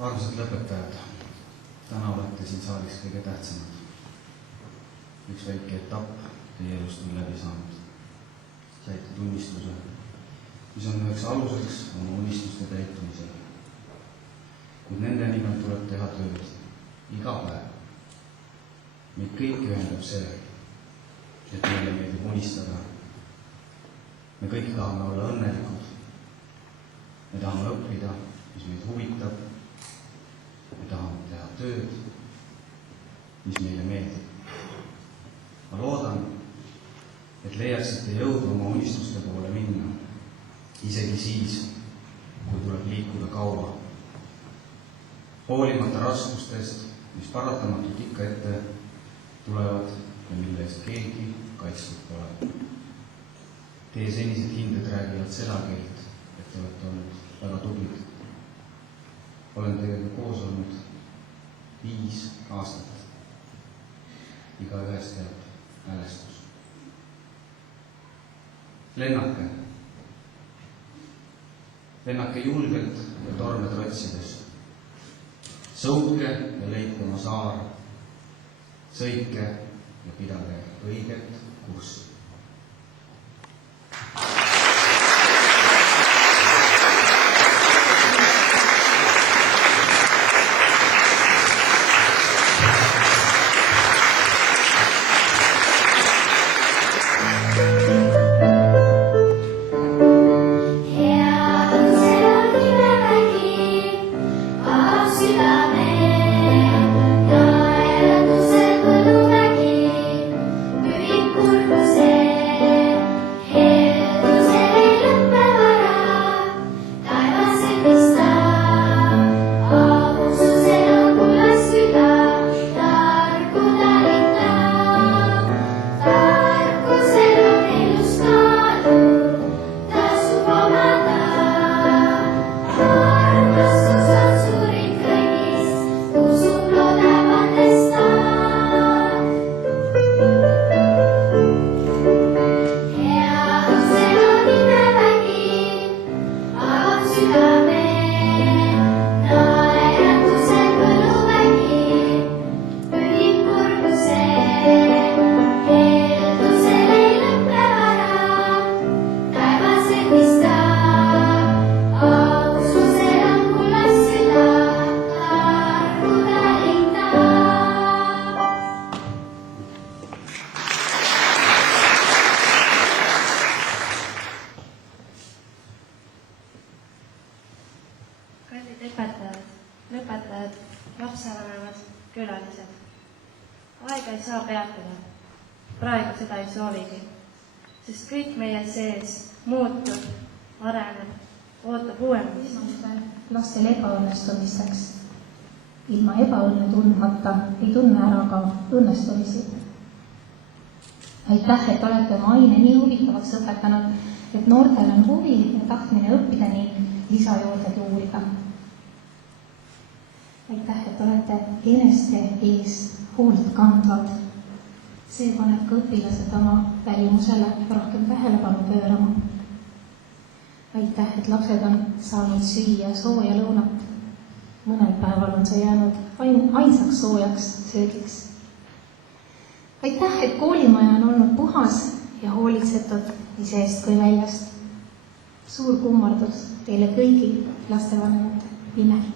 Armsad lõpetajad, täna olete siin saalis kõige tähtsamad. Üks väike etapp teie elust on läbi saanud. Saite tunnistuse, mis on üheks aluseks oma unistuste täitumisel. Kuid nende nimel tuleb teha tööd iga päev. Meid kõik ühendab see, et meile meeldib unistada. Me kõik tahame olla õnnelikud. Me tahame õppida, mis meid huvitab. Me tahame teha tööd, mis meile meeldib. Ma loodan, et leiaksite jõudu oma unistuste poole minna, isegi siis, kui tuleb liikuda kaua. Hoolimata raskustest, mis paratamatult ikka ette tulevad ja mille eest keegi kaitstud pole. Teie senised hinded räägivad seda keelt, et te olete olnud väga tublid. Olen teiega koos olnud 5 aastat. Igaühest jääb mälestus. Lennake julgelt ja torme trotsides. Sõuke ja leidke oma saar. Sõitke ja pidage õiget kurssi. Lõpetajad, lapsevanemad, külalised. Aega ei saa peatada. Praegu seda ei soovigi, sest kõik meie sees muutub, areneb, ootab uuendamist. Lastel ebaõnnestumisteks. Ilma ebaõnne tundmata ei tunne ära ka õnnestumisi. Aitäh, et olete oma aine nii huvitavaks õpetanud, et noortel on huvi ja tahtmine õppida ning lisajuurdegi uurida. Aitäh, et olete eneste ees hoolt kandvad. See paneb ka õpilased oma välimusele rohkem tähelepanu pöörama. Aitäh, et lapsed on saanud süüa sooja lõunat. Mõnel päeval on see jäänud ainsaks soojaks söögiks. Aitäh, et koolimaja on olnud puhas ja hoolitsetud nii seest kui väljast. Suur kummardus teile kõigi lastevanemate nimel.